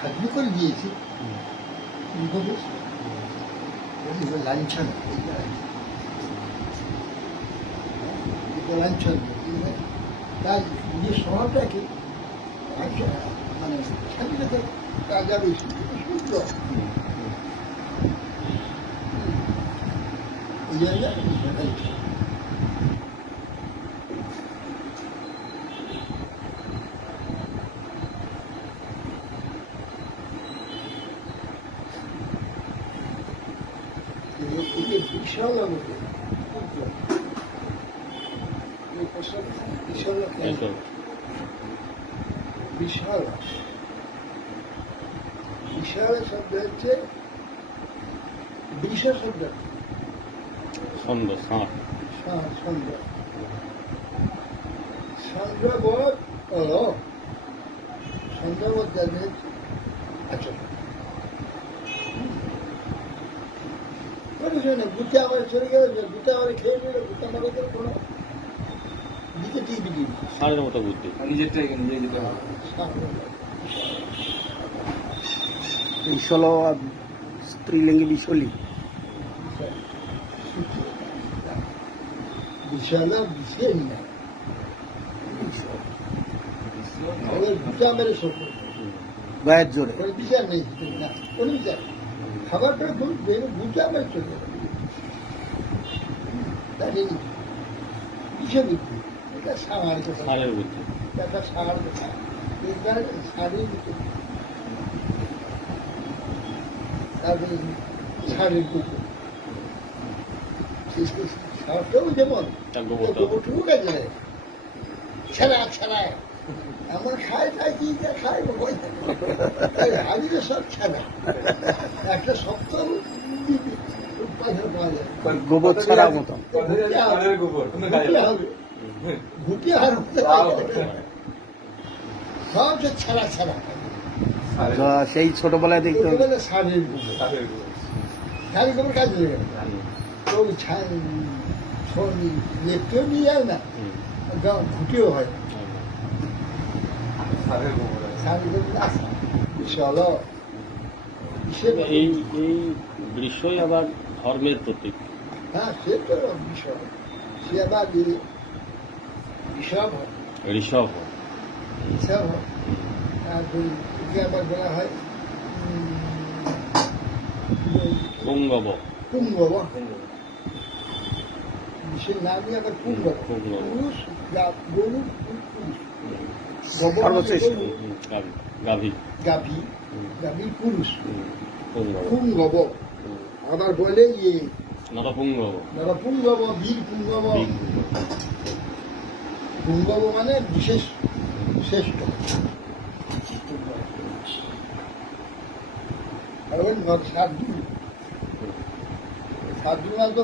সাহায্য করে দিয়েছি লাঞ্ছন লাঞ্ছন তার নিজের স্বভাবটাকে মানে স্বাধীনতা রাজা বেশি সূত্র এই জায়গায় বিশাল আমাদের বিশাল বিশাল শব্দ হচ্ছে বিশাল শব্দ সন্ধ্যাবোধ সন্ধ্যাবোধ জানে আচ্ছা বুঝতে আমার চলে গেল বুঝতে আমার খেয়ে গেল বুঝতে আমার কোনো দিকে টিভি দিন সারের মতো বুদ্ধি নিজেরটাই নিয়ে যেতে হবে বিশল স্ত্রীলিঙ্গি বিশলি বিশাল বিশেষ না বুঝতে আমার সফল গায়ের জোরে কোনো বিচার নেই না কোনো বিচার খাবারটা বুঝতে আমার চলে গেল জানিনি কিসে বুদ্ধি এটা সামার কথা সারের বুদ্ধি একটা সার কথা সারের বুদ্ধি তারপরে সারের কুকুর সারটাও যেমন গোবরটুকু কাজে লাগে ছাড়া ছাড়া এমন খায় তাই কি খায় হাজিরে সব ছাড়া একটা সপ্তাহ গোবর ছাড়া মতো ঘুটিয়ে হার সব ছাড়া ছাড়া সেই ছোটবেলায় দেখতে হবে সারের গোবর সারের গোবর কাজে লেগে তো লেপটেও নিয়ে যায় না ঘুটিও হয় বিশাল এই দৃশ্যই আবার ধর্মের প্রতীক হ্যাঁ সে তো বিষয় সে আবার ঋষভ হয় ঋষভ ঋষভ হয় একে আবার বলা হয় পুঙ্গব পুঙ্গব বিশেষ নামই আবার পুঙ্গব পুঙ্গব। পুরুষ গরু পুরুষ সর্বশ্রেষ্ঠ গাভী গাভী গাভী পুরুষ পুঙ্গব পুঙ্গব আবার বলে ইয়ে নরপুঙ্গব পুঙ্গব বীর পুঙ্গব পুঙ্গব মানে বিশেষ শ্রেষ্ঠ আর ওই 7 দিন 7 দিন তো